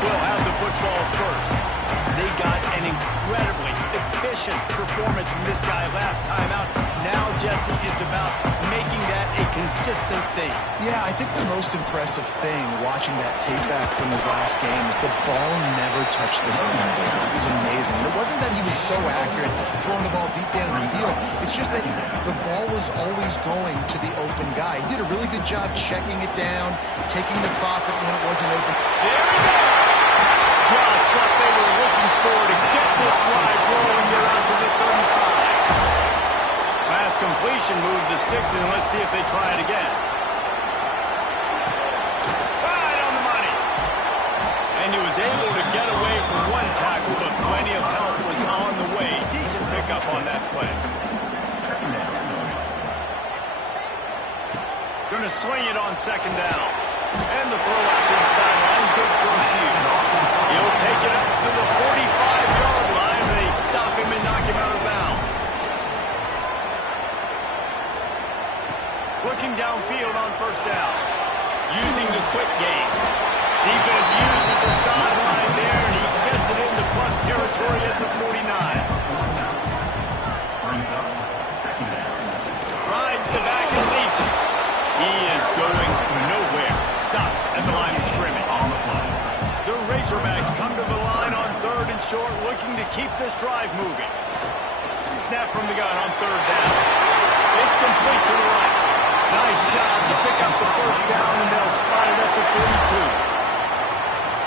will have the football first. They got an incredibly efficient performance from this guy last time out. Now, Jesse, it's about making that a consistent thing. Yeah, I think the most impressive thing watching that tape back from his last game is the ball never touched the ground. It was amazing. It wasn't that he was so accurate throwing the ball deep down the field. It's just that the ball was always going to the open guy. He did a really good job checking it down, taking the profit when it wasn't open. There we go! Just what they were looking for to get this drive rolling. They're out to the 35. Pass completion moved the sticks, and let's see if they try it again. Right on the money. And he was able to get away from one tackle, but plenty of help was on the way. Decent pickup on that play. Going to swing it on second down. And the throw out to the sideline. Good for a few. He'll take it up to the 45-yard line. They stop him and knock him out of bounds. Looking downfield on first down. Using the quick game. Defense uses the sideline there, and he gets it into plus territory at the 49. Rides the back and leaves it. He is going nowhere. Stop at the line of scrimmage. The Razorbacks come to the line on third and short, looking to keep this drive moving. Snap from the gun on third down. It's complete to the right. Nice job to pick up the first down, and they'll spot it at the 42.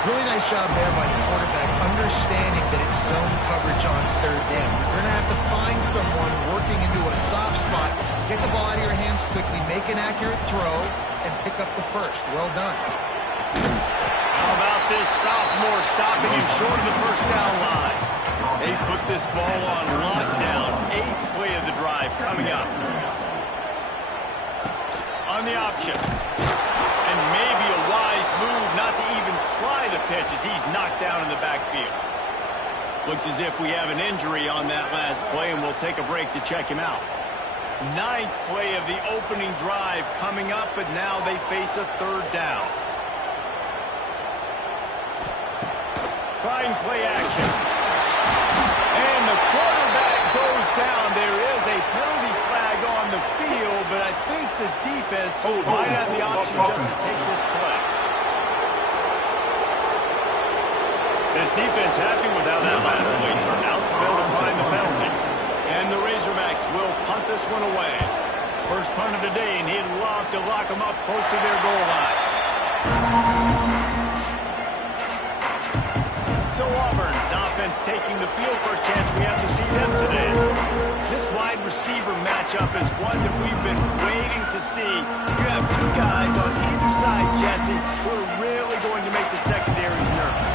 Really nice job there by the quarterback, understanding that it's zone coverage on third down. You're going to have to find someone working into a soft spot, get the ball out of your hands quickly, make an accurate throw, and pick up the first. Well done. How about this sophomore stopping him short of the first down line? They put this ball on lockdown. 8th play of the drive coming up. On the option. And maybe a wise move not to even try the pitch as he's knocked down in the backfield. Looks as if we have an injury on that last play, and we'll take a break to check him out. 9th play of the opening drive coming up, but now they face a third down. Trying play action. And the quarterback goes down. There is a penalty flag on the field, but I think the defense might have the option just to take this play. This defense happy with how that last play turned out, so they'll decline the penalty. And the Razorbacks will punt this one away. First punt of the day, and he'd love to lock them up close to their goal line. So Auburn's offense taking the field. First chance we have to see them today. This wide receiver matchup is one that we've been waiting to see. You have two guys on either side, Jesse, who are really going to make the secondaries nervous.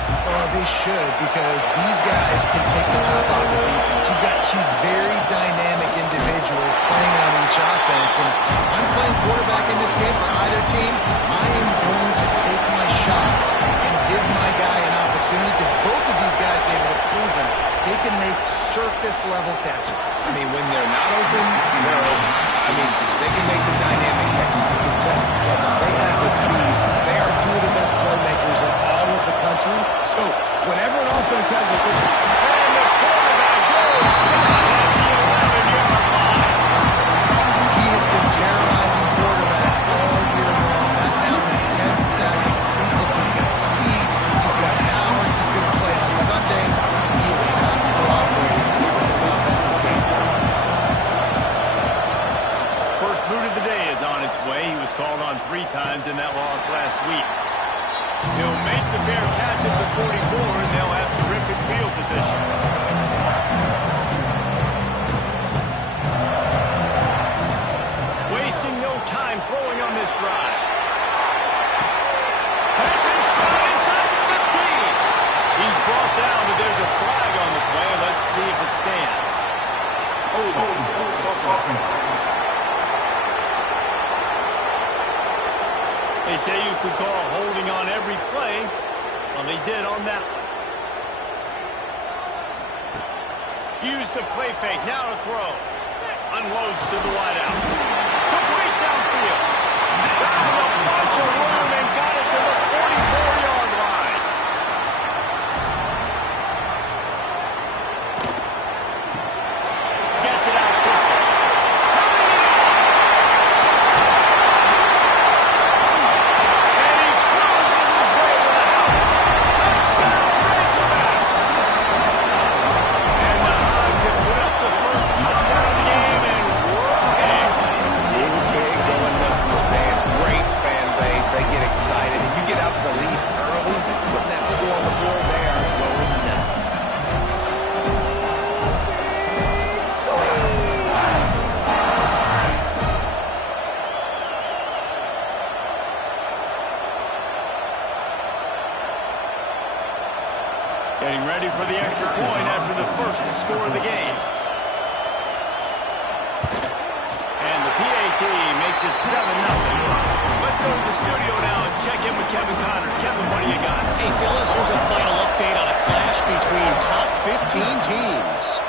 They should, because these guys can take the top off the defense. You've got two very dynamic individuals playing on each offense, and I'm playing quarterback in this game for either team. I am going to take my shots and give my guy an opportunity, because both of these guys, they've proven they can make circus-level catches. I mean, when they're not open, they're open. I mean, they can make the dynamic catches, the contested catches. They have the speed. They are two of the best playmakers in all of the country. So, whenever an offense has the football, and the quarterback goes down at the 11-yard line. He has been terrorizing quarterbacks all year long. That's now his 10th sack of the season. He's got speed. He's got power. He's going to play on Sundays. He is not cooperating with this offense's game plan. First boot of the day is on its way. He was called on 3 times in that loss last week. He'll make the fair catch at the 44, and they'll have terrific field position. Wasting no time throwing on this drive. Catch and stride inside the 15. He's brought down, but there's a flag on the play. Let's see if it stands. They say you could call holding on every play. Well, they did on that one. Use the play fake. Now to throw. Unloads to the wideout. Complete downfield. Got a bunch of room and got it to the 44-yard line. Getting ready for the extra point after the first score of the game. And the PAT makes it 7-0. Let's go to the studio now and check in with Kevin Connors. Kevin, what do you got? Hey, Phyllis, here's a final update on a clash between top 15 teams.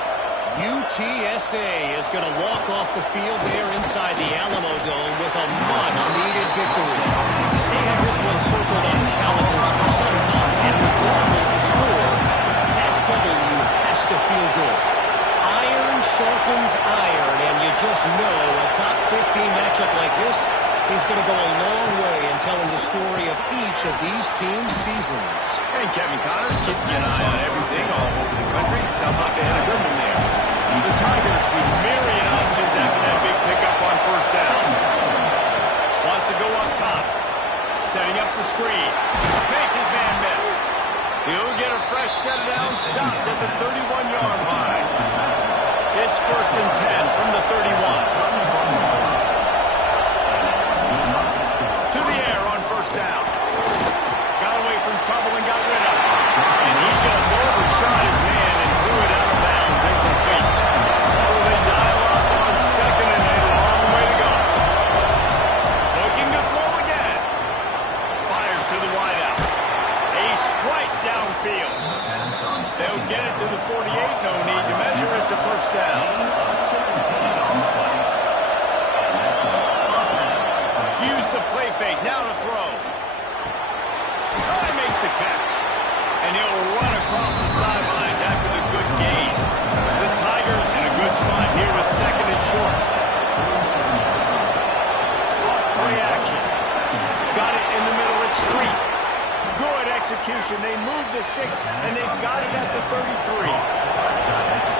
UTSA is going to walk off the field there inside the Alamo Dome with a much-needed victory. They had this one circled on the calendars for some time, and regardless the score, that W has to feel good. Iron sharpens iron, and you just know a top 15 matchup like this is going to go a long way in telling the story of each of these teams' seasons. And Kevin Connors keeping an eye on everything all over the country. Sounds like they had a good one there. The Tigers with myriad options after that big pickup on first down. Wants to go up top. Setting up the screen. Makes his man miss. He'll get a fresh set down, stopped at the 31-yard line. It's 1st and 10 from the 31. To the air on first down. Got away from trouble and got rid of it. And he just overshot his man and threw it out of bounds, incomplete. Oh, they dial up on second and a long way to go. Looking to throw again. Fires to the wideout. A strike downfield. They'll get it to the 48. No need to measure. It's a first down. Use the play fake. Now to throw. He makes the catch. And he'll run across the sidelines after the good gain. The Tigers in a good spot here with second and short. Off play action. Got it in the middle. It's Street. Good execution. They move the sticks, and they've got it at the 33.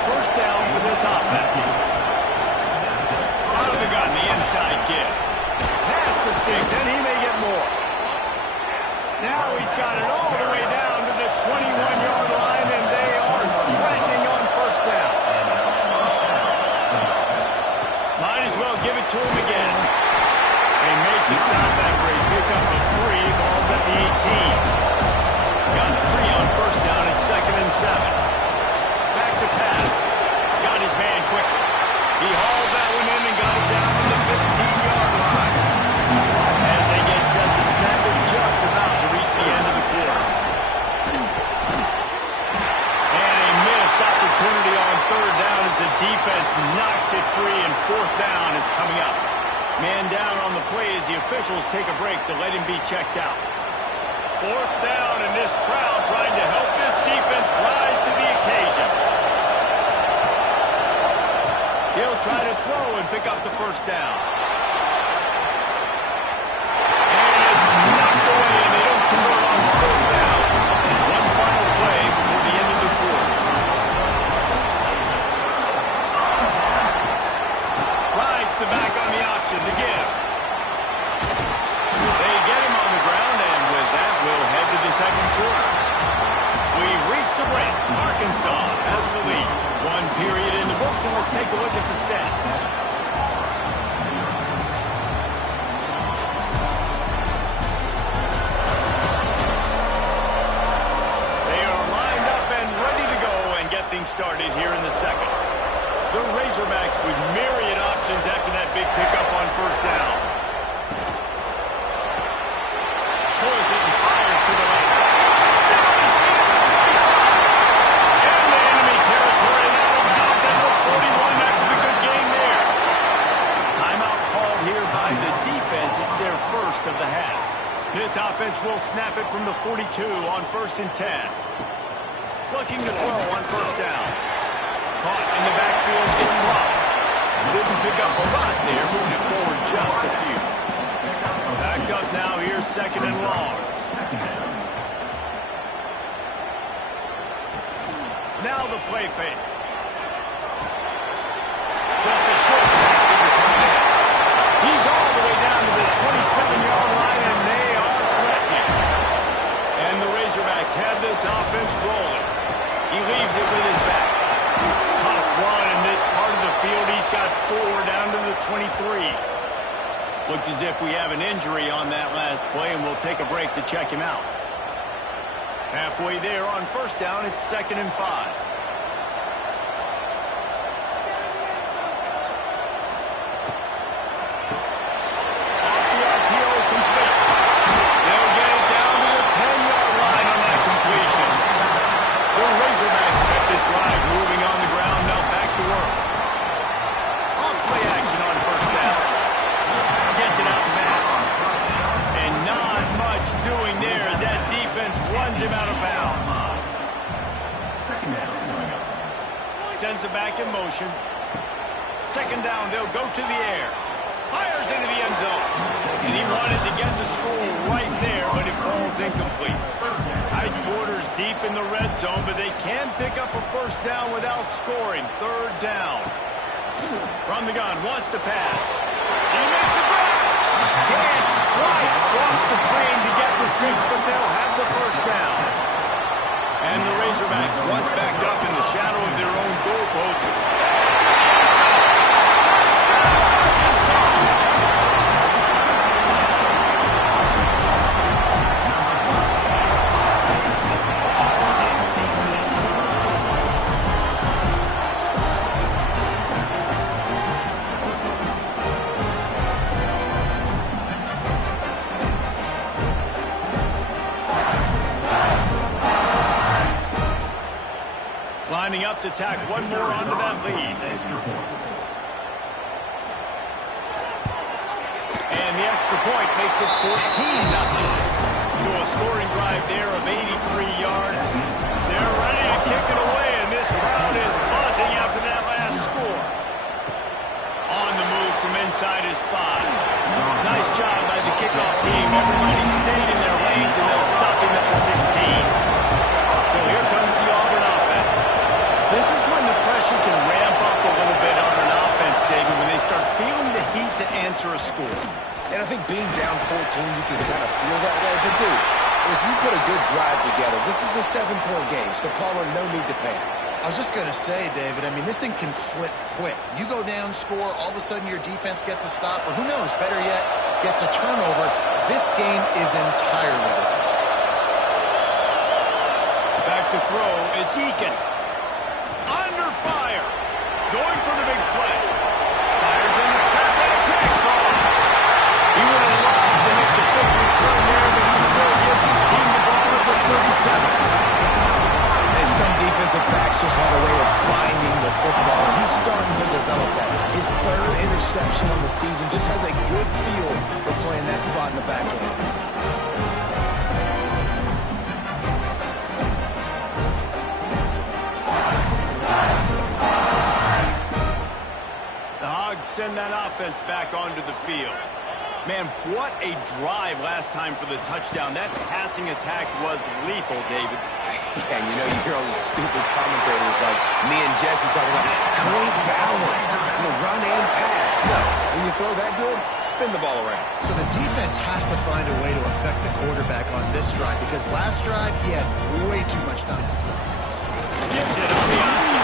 First down for this offense. Out of the gun, the inside give. Past the sticks, and he may get more. Now he's got it all the way down to the 21-yard line, and they are threatening on first down. Might as well give it to him again. They make the stop after a pickup of 3. Ball's at the 18. Got 3 on first down at 2nd and 7. Back to pass. Got his man quickly. He hauled that one in and got it down to the 15-yard line. As they get set to snap it, just about to reach the end of the quarter. And a missed opportunity on third down as the defense knocks it free, and fourth down is coming up. Man down on the play as the officials take a break to let him be checked out. Fourth down, and this crowd trying to help this defense rise to the occasion. He'll try to throw and pick up the first down. And it's knocked away, and they don't convert on fourth down. One final play before the end of the quarter. Rides the back on the option, the give. They get him on the ground, and with that, we'll head to the second quarter. We've reached the break. Arkansas has the lead. 1 period in the books, and let's take a look at the stats. They are lined up and ready to go and get things started here in the second. The Razorbacks with myriad options after that big pickup on first down. Pulls it and fires to the left. Down his feet at the 45. And the enemy territory and out of bounds at the 41. That's a good game there. Timeout called here by the defense. It's their first of the half. This offense will snap it from the 42 on 1st and 10. Looking to throw on first down. Caught in the backfield. It's crossed. Didn't pick up a lot there. Moving it forward just a few. Backed up now here, 2nd and long. Now the play fake. Just a short pass to the tight end. He's all the way down to the 27-yard line, and they are threatening. And the Razorbacks have this offense rolling. He leaves it with his back. Tough run in this part of the field. He's got 4 down to the 23. Looks as if we have an injury on that last play, and we'll take a break to check him out. Halfway there on first down, it's 2nd and 5. Sends it back in motion. 2nd down, they'll go to the air. Fires into the end zone. And he wanted to get the score right there, but it falls incomplete. Tight quarters deep in the red zone, but they can pick up a first down without scoring. 3rd down. From the gun, wants to pass. He makes a grab. Can't quite cross the plane to get the 6, but they'll have the first down. And the Razorbacks, once backed up in the shadow of their own goalpost. Lining up to tack one more onto that lead. And the extra point makes it 14-0. So a scoring drive there of 83 yards. They're ready to kick it away, and this crowd is buzzing after that last score. On the move from inside his 5. Nice job by the kickoff team. Everybody stayed in their lanes, and they'll stop him at the 16. So here comes the Auburn offense. This is when the pressure can ramp up a little bit on an offense, David, when they start feeling the heat to answer a score. And I think being down 14, you can kind of feel that way. But, dude, if you put a good drive together, this is a 7-point game, so Palmer, no need to panic. I was just going to say, David, I mean, this thing can flip quick. You go down, score, all of a sudden your defense gets a stop, or who knows, better yet, gets a turnover. This game is entirely different. Back to throw, it's Eakin. Under fire. Going for the big play. Fires in the trap and a pick ball. He would have loved to make the quick return there, but he still gives his team the ball at the 37. And some defensive backs just have a way of finding the football. He's starting to develop that. His 3rd interception on the season just has a good feel for playing that spot in the back end. Send that offense back onto the field. Man, what a drive last time for the touchdown. That passing attack was lethal, David. And you know, you hear all these stupid commentators like me and Jesse talking about great balance, run and pass. No, when you throw that good, spin the ball around. So the defense has to find a way to affect the quarterback on this drive, because last drive he had way too much time. Gives it on the option.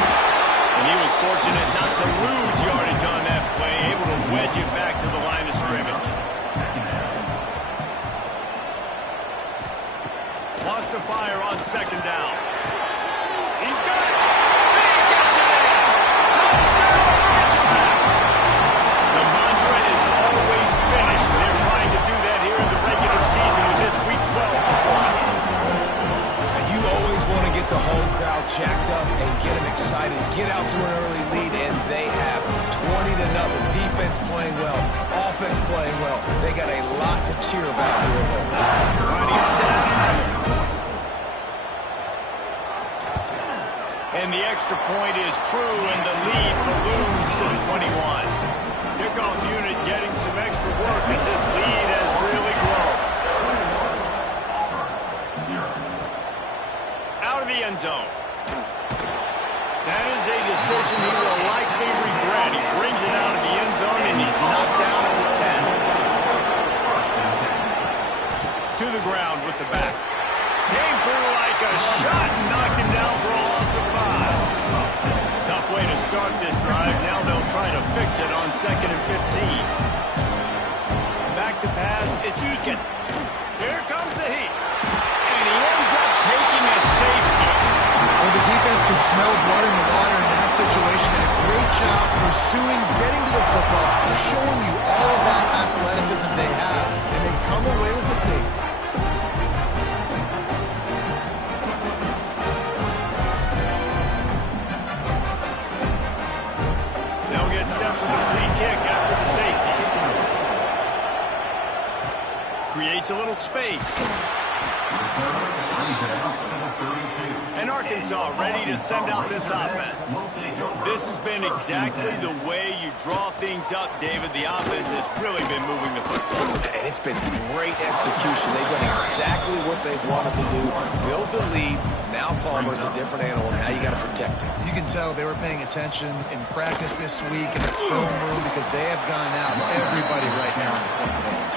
And he was fortunate not to lose yardage on that play, able to wedge it back to the line of scrimmage. Lost to fire on 2nd down. He's got it. He gets it in. Touchdown, Razorbacks. The mantra is always finish. They're trying to do that here in the regular season with this Week 12 performance. You always want to get the home crowd jacked up and get them excited. Get out to an early lead, and they have 20-0. Defense playing well, offense playing well. They got a lot to cheer about here at home. And the extra point is true, and the lead balloons to 21. Kickoff unit getting some extra work as this lead has really grown. Out of the end zone. That is a decision he will likely regret. He brings it out of the end zone, and he's knocked down at the 10. To the ground with the back. Came through like a shot and knocked him down for a loss of 5. Tough way to start this drive. Now they'll try to fix it on 2nd and 15. Back to pass. It's Eakin. Here comes the heat. And he ends up taking smell blood in the water in that situation. And a great job pursuing, getting to the football, showing you all of that athleticism they have, and they come away with the safety. They'll get set for the free kick after the safety. Creates a little space. And Arkansas ready to send out this offense. This has been exactly the way you draw things up, David. The offense has really been moving the football. And it's been great execution. They've done exactly what they've wanted to do. Build the lead. Now Palmer's a different animal. Now you got to protect him. You can tell they were paying attention in practice this week in the film room because they have gone out. Everybody right now on the same page.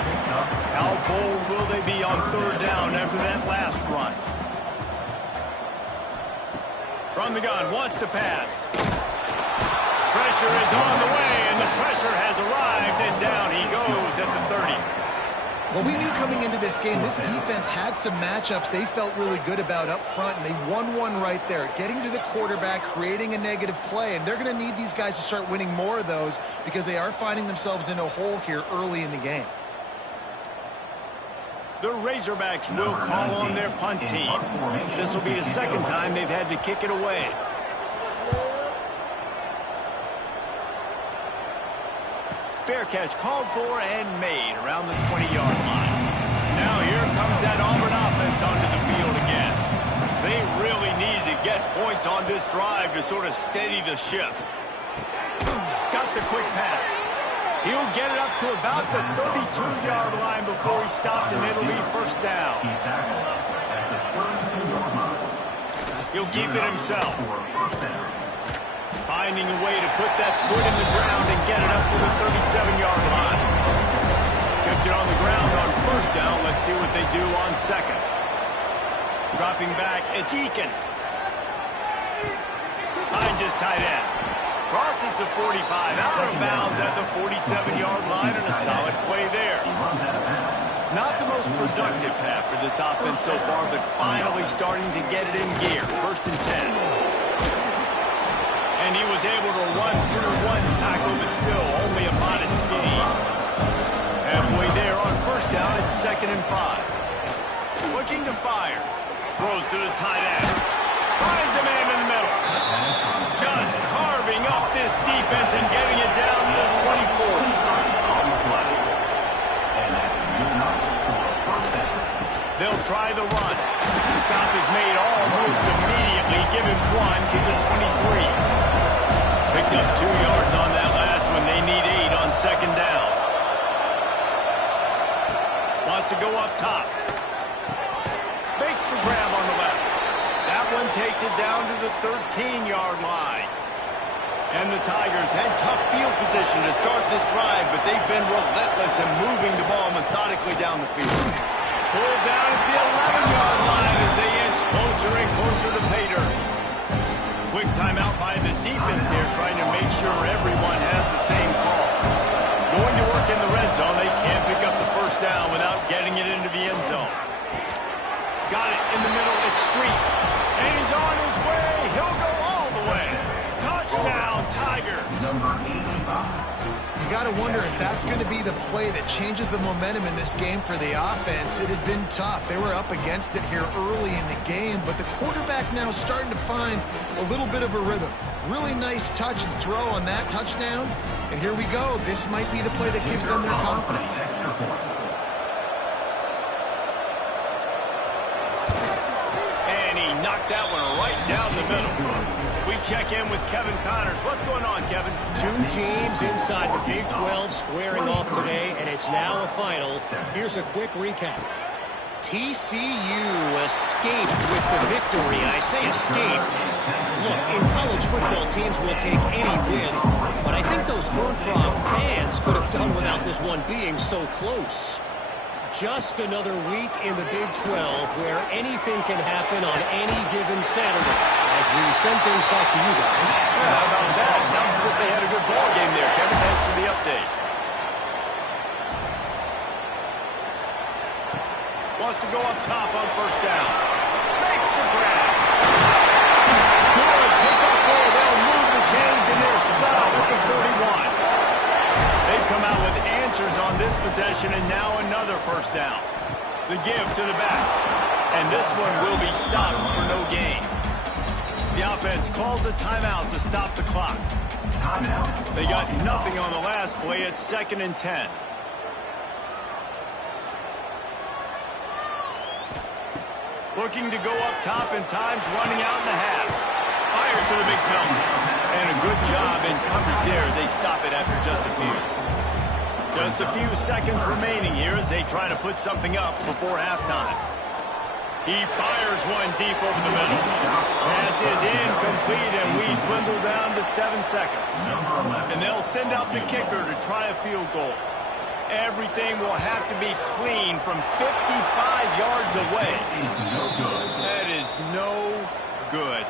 How bold will they be on third down after that last run? From the gun, wants to pass. Pressure is on the way, and the pressure has arrived, and down he goes at the 30. Well, we knew coming into this game, this defense had some matchups they felt really good about up front, and they won one right there, getting to the quarterback, creating a negative play, and they're going to need these guys to start winning more of those because they are finding themselves in a hole here early in the game. The Razorbacks will call on their punt team. This will be the second time they've had to kick it away. Fair catch called for and made around the 20-yard line. Now here comes that Auburn offense onto the field again. They really need to get points on this drive to sort of steady the ship. Got the quick pass. He'll get it up to about the 32-yard line before he stopped, and it'll be first down. He'll keep it himself. Finding a way to put that foot in the ground and get it up to the 37-yard line. Kept it on the ground on first down. Let's see what they do on second. Dropping back, it's Eakin. Finds his tight end. Crosses the 45, out of bounds at the 47-yard line, and a solid play there. Not the most productive half for this offense so far, but finally starting to get it in gear. First and 10. And he was able to run through one tackle, but still only a modest gain. Halfway there on first down, it's 2nd and 5. Looking to fire. Throws to the tight end. Finds a man in the middle. Just carving up this defense and getting it down to the 24. They'll try the run. The stop is made almost immediately. Give him one to the 23. Picked up 2 yards on that last one. They need 8 on second down. Wants to go up top. Makes the grab on the left. That one takes it down to the 13-yard line. And the Tigers had tough field position to start this drive, but they've been relentless in moving the ball methodically down the field. Pulled down at the 11-yard line as they inch closer and closer to pay dirt. Quick timeout by the defense here, trying to make sure everyone has the same call. Going to work in the red zone. They can't pick up the first down without getting it into the end zone. Got it in the middle. It's Street. And he's on his way. He'll go all the way. Touchdown, Tiger. You got to wonder if that's going to be the play that changes the momentum in this game for the offense. It had been tough. They were up against it here early in the game, but the quarterback now starting to find a little bit of a rhythm. Really nice touch and throw on that touchdown. And here we go. This might be the play that gives them their confidence. And he knocked that one right down the middle. We check in with Kevin Connors. What's going on, Kevin? 2 teams inside the Big 12 squaring off today, and it's now a final. Here's a quick recap. TCU escaped with the victory. I say escaped. Look, in college football, teams will take any win, but I think those Horned Frog fans could have done without this one being so close. Just another week in the Big 12 where anything can happen on any given Saturday. As we send things back to you guys. How about that? Sounds as if they had a good ball game there. Kevin, thanks for the update. Wants to go up top on first down. Makes the grab. Good come out with answers on this possession, and now another first down. The give to the back. And this one will be stopped for no gain. The offense calls a timeout to stop the clock. They got nothing on the last play. It's 2nd and 10. Looking to go up top, and time's running out in the half. Fires to the big film. And a good job in coverage there as they stop it after just a few. Just a few seconds remaining here as they try to put something up before halftime. He fires one deep over the middle. Pass is incomplete, and we dwindle down to 7 seconds. And they'll send out the kicker to try a field goal. Everything will have to be clean from 55 yards away. That is no good.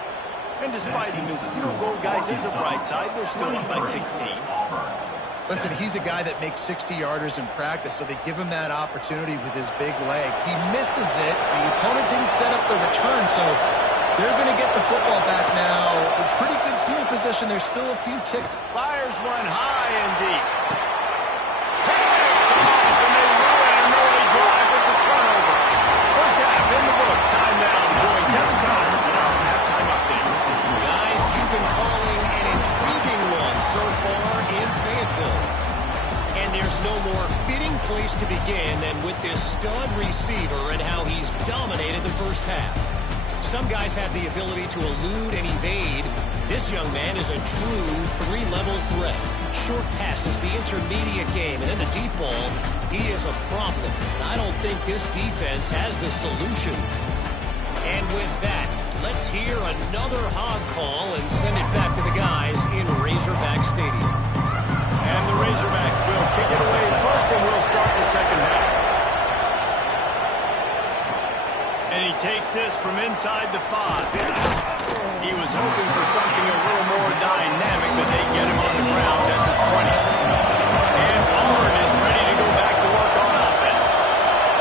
And despite the missed field goal, guys, there's a bright side. They're still up by 16. Listen, he's a guy that makes 60-yarders in practice, so they give him that opportunity with his big leg. He misses it. The opponent didn't set up the return, so they're going to get the football back now. A pretty good field position. There's still a few ticks. Fires one high and deep. And they ruin an early drive with the turnover. First half in the books. Time now to join Kevin Collins in our halftime update. Guys, you've been calling an intriguing one so far in Fayetteville. And there's no more fitting place to begin than with this stud receiver and how he's dominated the first half. Some guys have the ability to elude and evade. This young man is a true three-level threat. Short passes, the intermediate game, and in the deep ball, he is a problem. I don't think this defense has the solution. And with that, let's hear another hog call and send it back to the guys in Razorback Stadium. And the Razorbacks will kick it away first, and we'll start the second half. And he takes this from inside the 5. He was hoping for something a little more dynamic, but they get him on the ground at the 20. And Auburn is ready to go back to work on offense.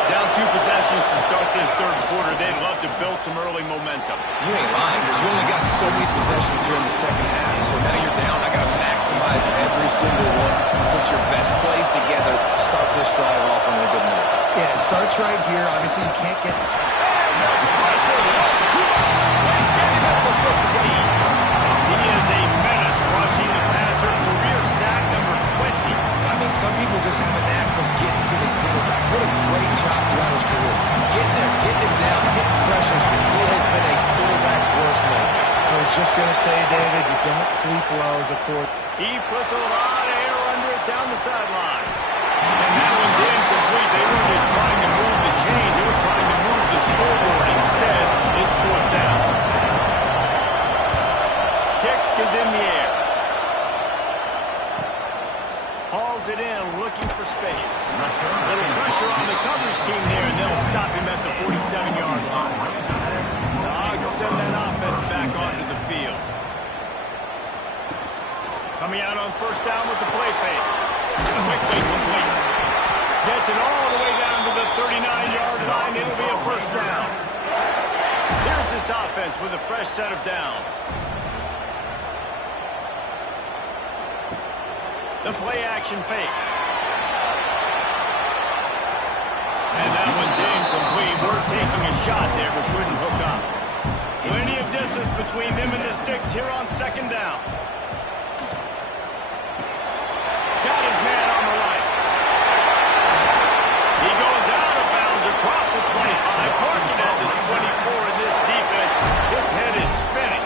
Down 2 possessions to start this third quarter. They'd love to build some early momentum. You ain't lying, because you only got so many possessions here in the second half. So now you're down. I got to maximize every single one. Put your best plays together. Start this drive off on a good note. Yeah, it starts right here. Obviously, you can't get... Pressure was too much. And get him at the 15. He is a menace rushing the passer. Career sack number 20. I mean, some people just have a knack for getting to the quarterback. What a great job throughout his career. Getting there, getting him down, getting pressures. He has been a quarterback's worst nightmare. I was just going to say, David, you don't sleep well as a quarterback. He puts a lot of air under it down the sideline. And that one's incomplete. They weren't just trying to move the chains. They were trying to move the scoreboard. Instead, it's 4th down. Kick is in the air. Hauls it in, looking for space. Little pressure on the coverage team there, and they'll stop him at the 47-yard line. The Hogs send that offense back onto the field. Coming out on first down with the play fake. Quickly complete. Gets it all the way down to the 39-yard line. It'll be a first down. Here's this offense with a fresh set of downs. The play action fake. And that one's incomplete. We're taking a shot there, but couldn't hook up. Plenty of distance between them and the sticks here on second down. Got his man on the right. He goes out of bounds across the 25, marking at the 24 in this defense. Its head is spinning.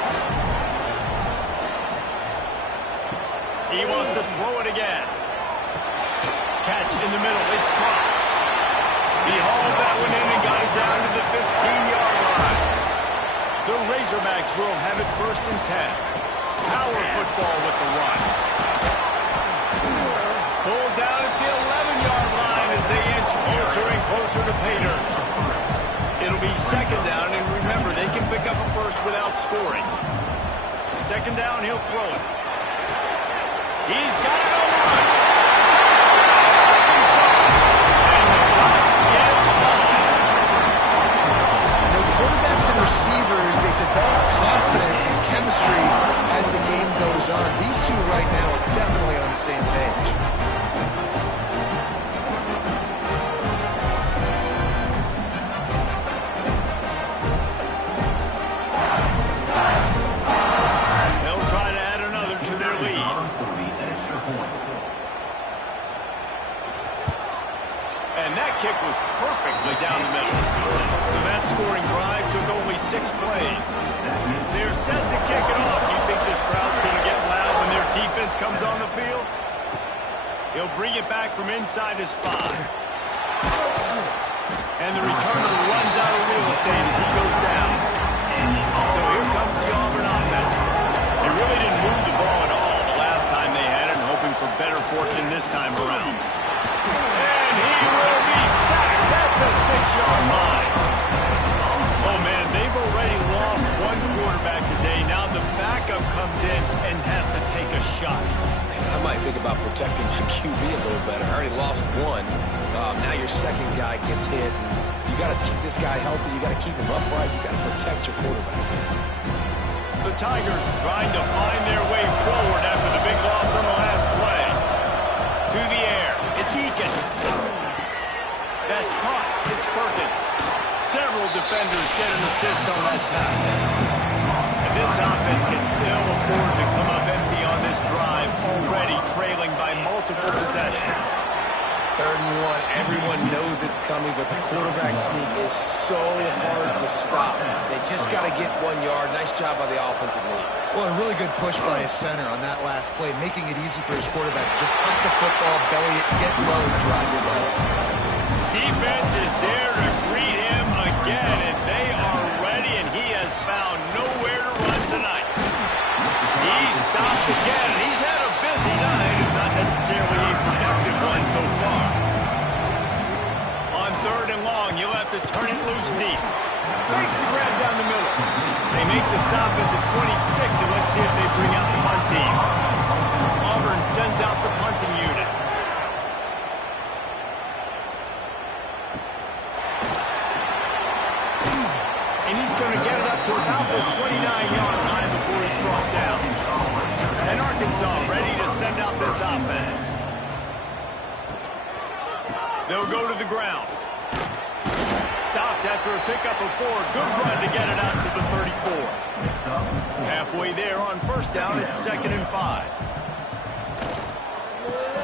He wants to throw it again. Catch in the middle. It's caught. He hauled that one in and got it down to the 15-yard line. The Razorbacks will have it 1st and 10. Power football with the run. Pulled down at the 11-yard line as they inch closer and closer to pay dirt. It'll be 2nd down, and remember, they can pick up a first without scoring. 2nd down, he'll throw it. He's got it on the run. And the run is gone. Quarterbacks and receivers, they develop confidence and chemistry as the game goes on. These two right now are definitely on the same page. effectively down the middle. So that scoring drive took only 6 plays. They're set to kick it off. You think this crowd's going to get loud when their defense comes on the field? He'll bring it back from inside his 5. And the returner runs out of real estate as he goes down. So here comes the Auburn offense. They really didn't move the ball at all the last time they had it, and hoping for better fortune this time around. And he will be sacked at the 6-yard line. Oh, man, they've already lost one quarterback today. Now the backup comes in and has to take a shot. Man, I might think about protecting my QB a little better. I already lost one. Now your second guy gets hit. You got to keep this guy healthy. You got to keep him upright. You got to protect your quarterback. The Tigers trying to find their way forward after the big loss on the last play. To the air. It's Eakin. That's caught. It's Perkins. Several defenders get an assist on that tackle. And this offense can ill afford to come up empty on this drive, already trailing by multiple possessions. 3rd and 1. Everyone knows it's coming, but the quarterback sneak is so hard to stop. They just got to get 1 yard. Nice job by the offensive line. Well, a really good push by his center on that last play, making it easy for his quarterback. Just tuck the football, belly it, get low, and drive your legs. Defense is there to greet him again, and they are ready, and he has found nowhere to run tonight. He's stopped again, and he's had a busy night, if not necessarily a productive one so far. On 3rd and long, you'll have to turn it loose deep. Makes the grab down the middle. They make the stop at the 26, and let's see if they bring out the punt team. Auburn sends out the punting unit. And he's going to get it up to about the 29-yard line before he's brought down. And Arkansas ready to send out this offense. They'll go to the ground. Stopped after a pickup of 4. Good run to get it out to the 34. Halfway there on 1st down, it's 2nd and 5.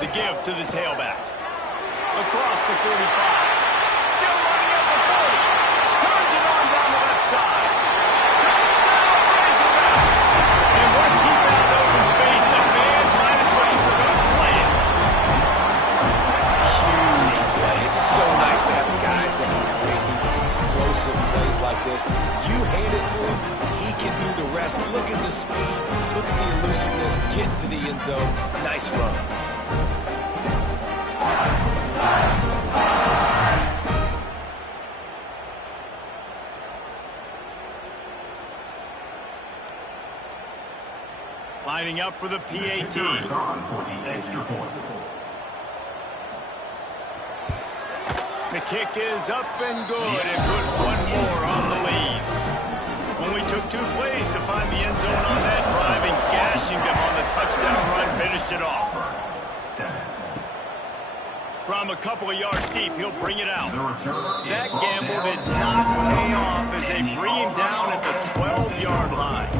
The give to the tailback. Across the 45. Still running at the 40. Turns it on down the left side. Touchdown, Razorbacks! And once he found open space, the man might as well start playing. Huge play. It's so nice to have guys that can create these explosive plays like this. You hand it to him, he can do the rest. Look at the speed. Look at the elusiveness. Get into the end zone. Nice run. Lining up for the PAT. The kick is up and good, and put one more on the lead. Only took 2 plays to find the end zone on that drive, and gashing them on the touchdown run finished it off. From a couple of yards deep, he'll bring it out. That gamble did not pay off as they bring him down at the 12-yard line.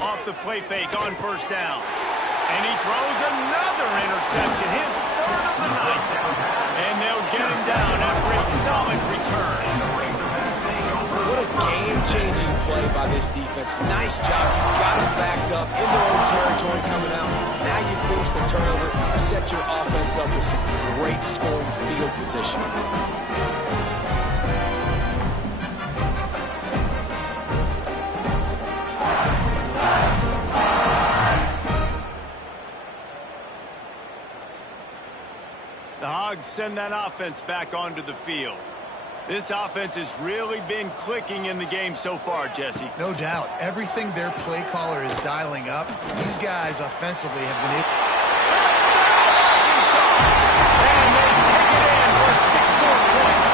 Off the play fake on 1st down. And he throws another interception, his 3rd of the night. And they'll get him down after a solid return. What a game-changing play by this defense. Nice job. You got them backed up in their own territory coming out. Now you force the turnover, set your offense up with some great scoring field position. The Hogs send that offense back onto the field. This offense has really been clicking in the game so far, Jesse. No doubt. Everything their play caller is dialing up, these guys offensively have been able... And they take it in for 6 more points.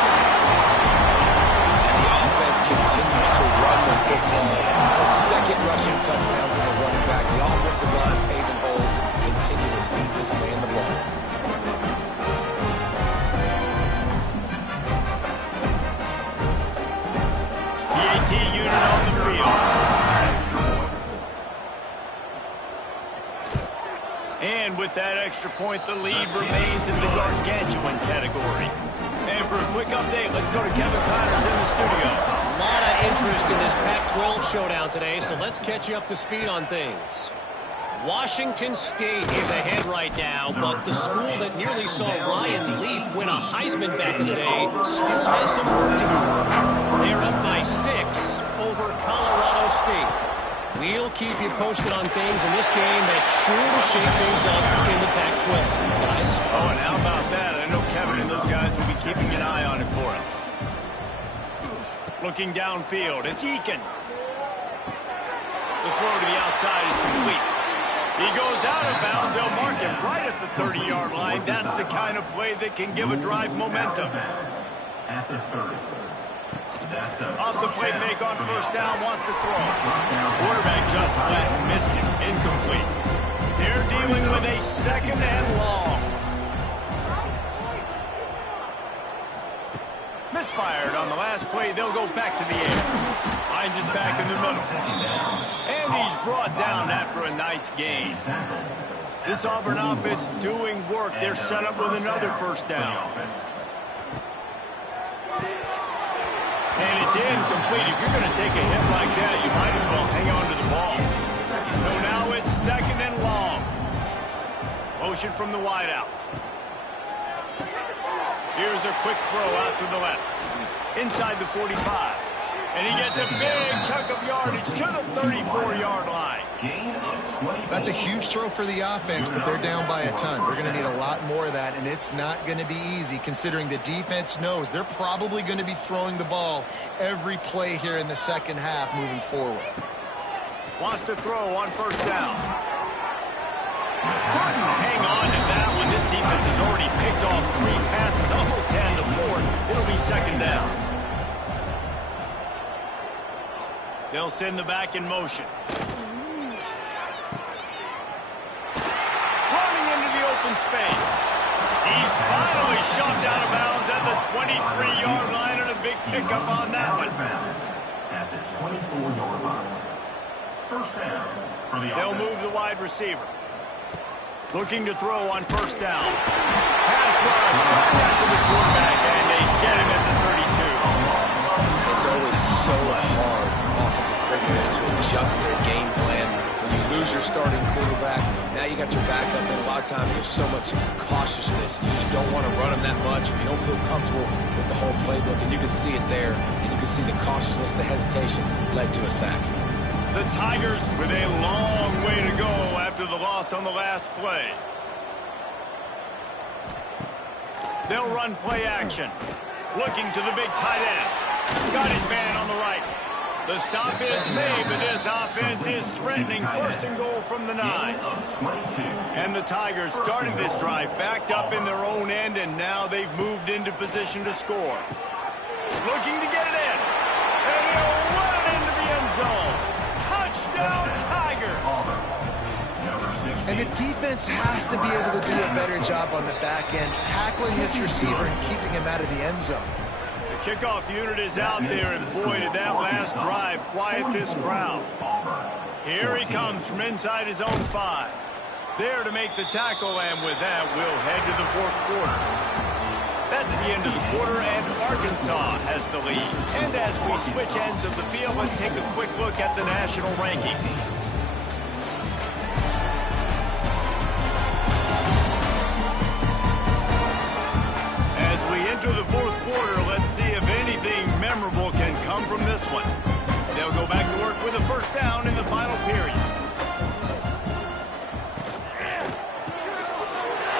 And the offense continues to run the football. A 2nd rushing touchdown from the running back. The offensive line paving holes continue to feed this man the ball. PAT unit on the field. that extra point, the lead remains in the gargantuan category. And for a quick update, let's go to Kevin Connors in the studio. A lot of interest in this Pac-12 showdown today, so let's catch you up to speed on things. Washington State is ahead right now, but the school that nearly saw Ryan Leaf win a Heisman back in the day still has some work to do. They're up by 6 over Colorado State. We'll keep you posted on things in this game that's sure to shake things up in the Pac-12, guys. Oh, and how about that? I know Kevin and those guys will be keeping an eye on it for us. Looking downfield, it's Eakin. The throw to the outside is complete. He goes out of bounds. They'll mark him right at the 30-yard line. That's the kind of play that can give a drive momentum. Off the play fake on first down, wants to throw. Quarterback just flat missed it. Incomplete. They're dealing with a second and long. Misfired on the last play. They'll go back to the air. Hines is back in the middle. And he's brought down after a nice gain. This Auburn offense doing work. They're set up with another first down. And it's incomplete. If you're going to take a hit like that, you might as well hang on to the ball. So now it's second and long. Motion from the wideout. Here's a quick throw out to the left. Inside the 45. And he gets a big chunk of yardage to the 34-yard line. That's a huge throw for the offense, but they're down by a ton. We're going to need a lot more of that, and it's not going to be easy considering the defense knows they're probably going to be throwing the ball every play here in the second half moving forward. Wants to throw on first down. Couldn't hang on to that one. This defense has already picked off 3 passes, almost had the 4th. It'll be second down. They'll send the back in motion. Running into the open space. He's finally shoved out of bounds at the 23-yard line, and a big pickup on that one. At the 24-yard line. First down for the They'll move the wide receiver. Looking to throw on first down. Pass rush, coming after the quarterback, and they get him at the 32. It's always so hard for offensive coordinators to adjust their game plan. When you lose your starting quarterback, now you got your backup, and a lot of times there's so much cautiousness. You just don't want to run them that much. You don't feel comfortable with the whole playbook, and you can see it there, and you can see the cautiousness, the hesitation led to a sack. The Tigers with a long way to go after the loss on the last play. They'll run play action. Looking to the big tight end. Got his man on the right. The stop is made, but this offense is threatening first and goal from the 9. And the Tigers started this drive backed up in their own end, and now they've moved into position to score. Looking to get it in. And he'll run it into the end zone. Touchdown, Tigers! And the defense has to be able to do a better job on the back end, tackling this receiver and keeping him out of the end zone. The kickoff unit is out there, and boy, did that last drive quiet this crowd. Here he comes from inside his own 5. There to make the tackle, and with that, we'll head to the 4th quarter. That's the end of the quarter, and Arkansas has the lead. And as we switch ends of the field, let's take a quick look at the national rankings. As we enter the 4th quarter, let's see if anything memorable can come from this one. They'll go back to work with a first down in the final period.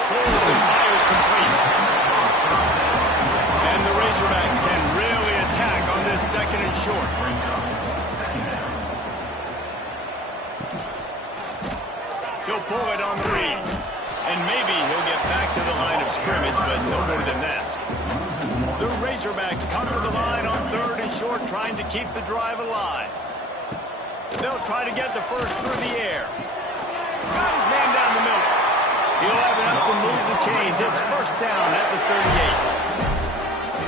Pulls and fires complete. And the Razorbacks can really attack on this second and short. He'll pull it on the read. And maybe he'll get back to the line of scrimmage, but no more than that. The Razorbacks come to the line on 3rd and short, trying to keep the drive alive. They'll try to get the first through the air. Got his man down the middle. He'll have enough to move the chains. It's first down at the 38.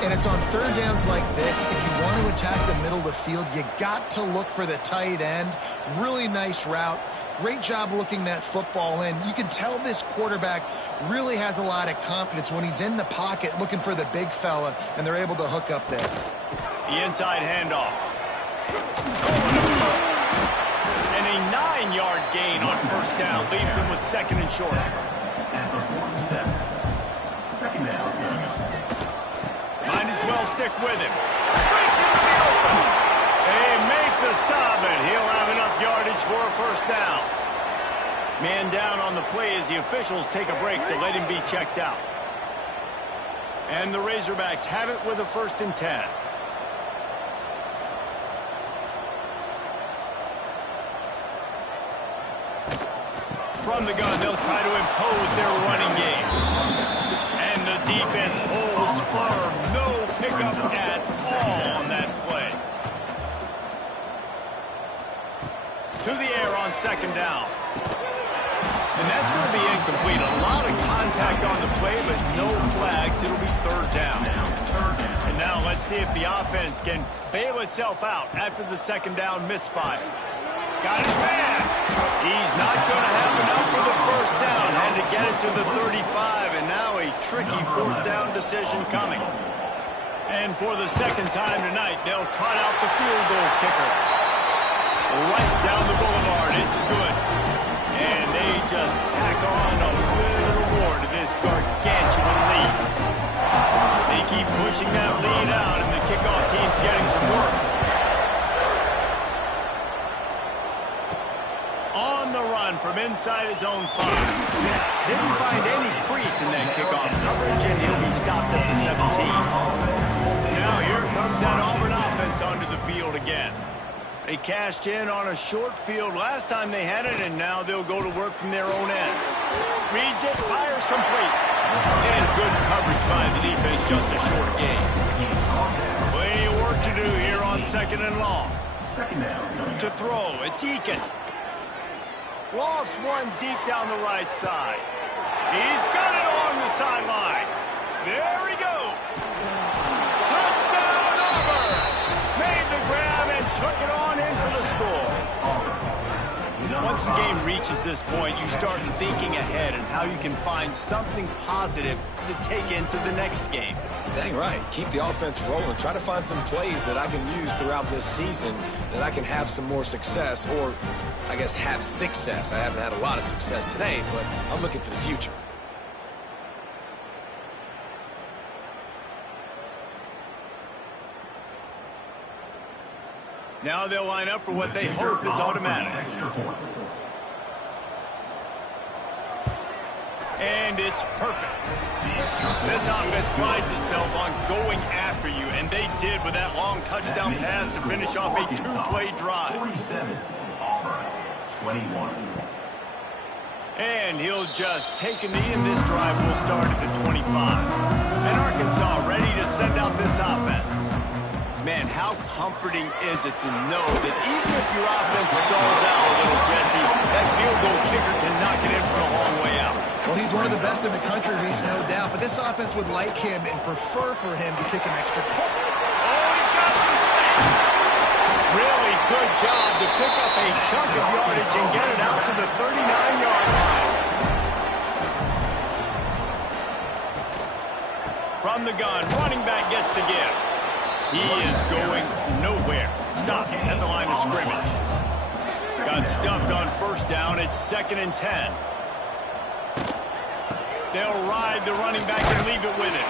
And it's on 3rd downs like this, if you want to attack the middle of the field, you got to look for the tight end. Really nice route. Great job looking that football in. You can tell this quarterback really has a lot of confidence when he's in the pocket looking for the big fella, and they're able to hook up there. The inside handoff. And a 9-yard gain on first down leaves him with second and short. At the 47. Second down. Might as well stick with him. Breaks into the open. They make the stop, and he'll have enough yardage for a first down. Man down on the play as the officials take a break to let him be checked out. And the Razorbacks have it with a 1st and 10. From the gun, they'll try to impose their running game. And the defense holds firm. No pickup at all on that play. To the air on second down. And that's going to be incomplete. A lot of contact on the play, but no flags. It'll be third down. And now let's see if the offense can bail itself out after the second down misfire. Got his man. He's not going to have enough for the first down. Had to get it to the 35, and now a tricky fourth down decision coming. And for the second time tonight, they'll trot out the field goal kicker. Right down the boulevard. It's good. And they just tack on a little more to this gargantuan lead. They keep pushing that lead out, and the kickoff team's getting some work. On the run from inside his own 5. Didn't find any crease in that kickoff coverage, and he'll be stopped at the 17. Now here comes that Auburn offense onto the field again. They cashed in on a short field last time they had it, and now they'll go to work from their own end. Reads it, fires complete. And good coverage by the defense, just a short gain. Plenty of work to do here on second and long. Second down. To throw, it's Eakin. Lost one deep down the right side. He's got it along the sideline. There he goes. Touchdown, Auburn! Made the grab and took it on in for the score. Once the game reaches this point, you start thinking ahead and how you can find something positive to take into the next game. Dang right. Keep the offense rolling. Try to find some plays that I can use throughout this season that I can have some more success, or I guess have success. I haven't had a lot of success today, but I'm looking for the future. Now they'll line up for what they hope is automatic. And it's perfect. This offense prides itself on going after you, and they did with that long touchdown pass to finish off a 2-play drive. 47, Auburn, 21. And he'll just take a knee, and this drive will start at the 25. And Arkansas ready to send out this offense. Man, how comforting is it to know that even if your offense stalls out a little, Jesse, that field goal kicker can knock it in from a long way out. Well, he's one of the best in the country, Reese, no doubt. But this offense would like him and prefer for him to kick an extra point. Oh, he's got some space. Really good job to pick up a chunk of yardage and get it out to the 39-yard line. From the gun, running back gets to give. He is going nowhere. Stop at the line of scrimmage. Got stuffed on first down. It's 2nd and 10. They'll ride the running back and leave it with him.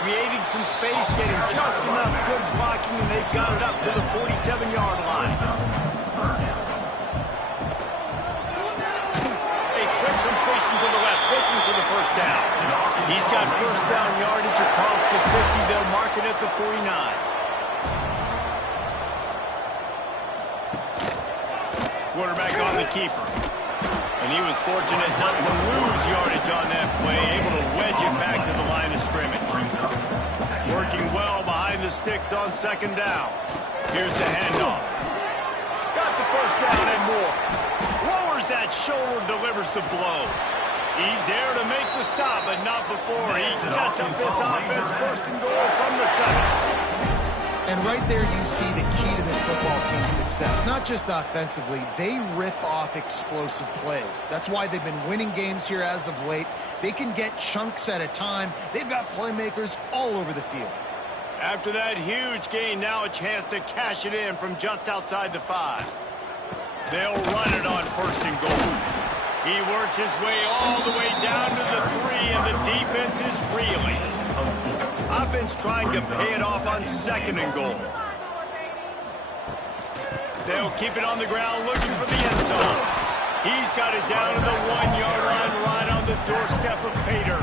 Creating some space, getting just enough good blocking, and they've got it up to the 47-yard line. A quick completion to the left, looking for the first down. He's got first down yardage across the 50. They'll mark it at the 49. Quarterback on the keeper. And he was fortunate not to lose yardage on that play, able to wedge it back to the line of scrimmage. Working well behind the sticks on second down. Here's the handoff. Got the first down and more. Lowers that shoulder, delivers the blow. He's there to make the stop, but not before. He sets up this offense, first and goal from the 7. And right there you see the key to this football team's success. Not just offensively, they rip off explosive plays. That's why they've been winning games here as of late. They can get chunks at a time. They've got playmakers all over the field. After that huge gain, now a chance to cash it in from just outside the 5. They'll run it on 1st and goal. He works his way all the way down to the 3, and the defense is reeling. Offense trying to pay it off on 2nd and goal. They'll keep it on the ground looking for the end zone. He's got it down to the 1-yard line right on the doorstep of Pater.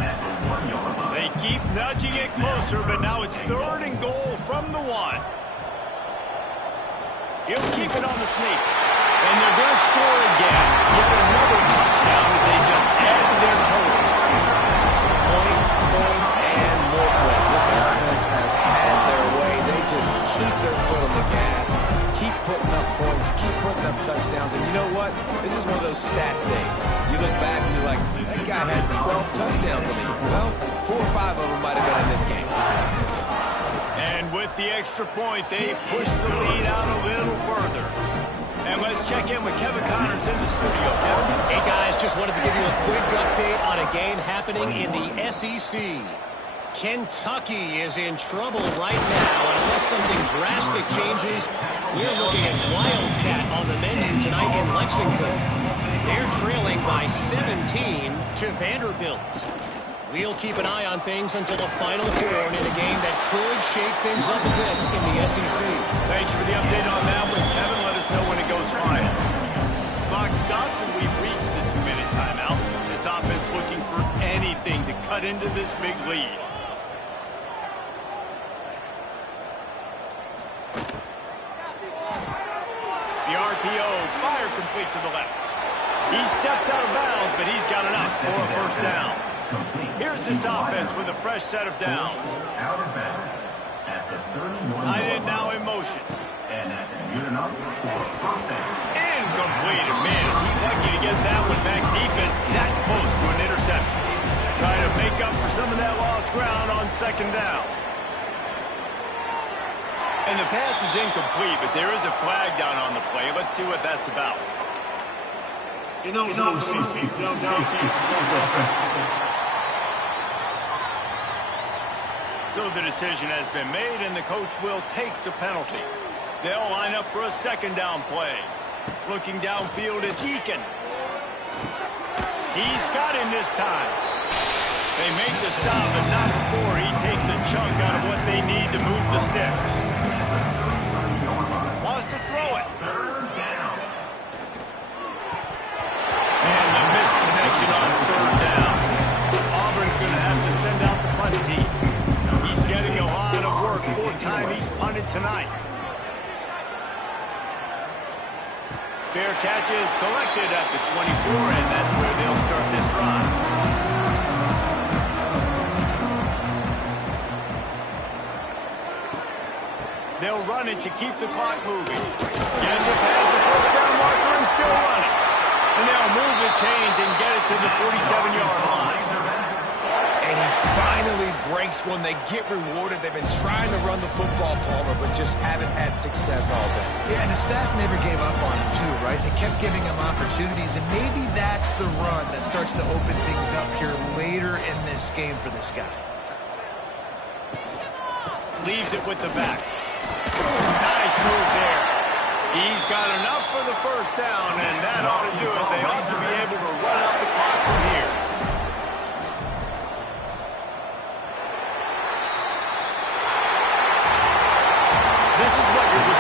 They keep nudging it closer, but now it's 3rd and goal from the 1. He'll keep it on the sneak. And they're going to score again. Yet another touchdown as they just add to their total. Points, and more points. This offense has had their way. They just keep their foot on the gas, keep putting up points, keep putting up touchdowns. And you know what? This is one of those stats days. You look back and you're like, that guy had 12 touchdowns in it. Well, 4 or 5 of them might have been in this game. And with the extra point, they push the lead out a little further. And let's check in with Kevin Connors in the studio. Kevin? Hey, guys, just wanted to give you a quick update on a game happening in the SEC. Kentucky is in trouble right now, and unless something drastic changes, we're looking at Wildcat on the menu tonight in Lexington. They're trailing by 17 to Vanderbilt. We'll keep an eye on things until the final quarter in a game that could shake things up a bit in the SEC. Thanks for the update on that one, Kevin. Let us know when it goes final. Clock stops and we've reached the 2-minute timeout. This offense looking for anything to cut into this big lead. The RPO, fire complete to the left. He steps out of bounds, but he's got enough for a 1st down. Here's this offense with a fresh set of downs. Out of bounds at the 31. Tight end now in motion. And that's good enough for a 1st down. Incomplete. Man, is he lucky to get that one back. Defense that close to an interception. Trying to make up for some of that lost ground on 2nd down. And the pass is incomplete, but there is a flag down on the play. Let's see what that's about. So the decision has been made, and the coach will take the penalty. They'll line up for a 2nd down play. Looking downfield, it's Eakin. He's got him this time. They make the stop, but not before he takes a chunk out of what they need to move the sticks. Wants to throw it. And the misconnection on 3rd down. Auburn's going to have to send out the punt team. He's getting a lot of work. 4th time he's punted tonight. Fair catch is collected at the 24, and that's where they'll start this drive. They'll run it to keep the clock moving. Gets it past the 1st down marker and still running. And they'll move the chains and get it to the 47-yard line. And he finally breaks one. They get rewarded. They've been trying to run the football, Palmer, but just haven't had success all day. Yeah, and the staff never gave up on him, too, right? They kept giving him opportunities, and maybe that's the run that starts to open things up here later in this game for this guy. Leaves it with the back. Nice move there. He's got enough for the 1st down, and that ought to do it. They ought to be able to run out the clock from here. This is what you're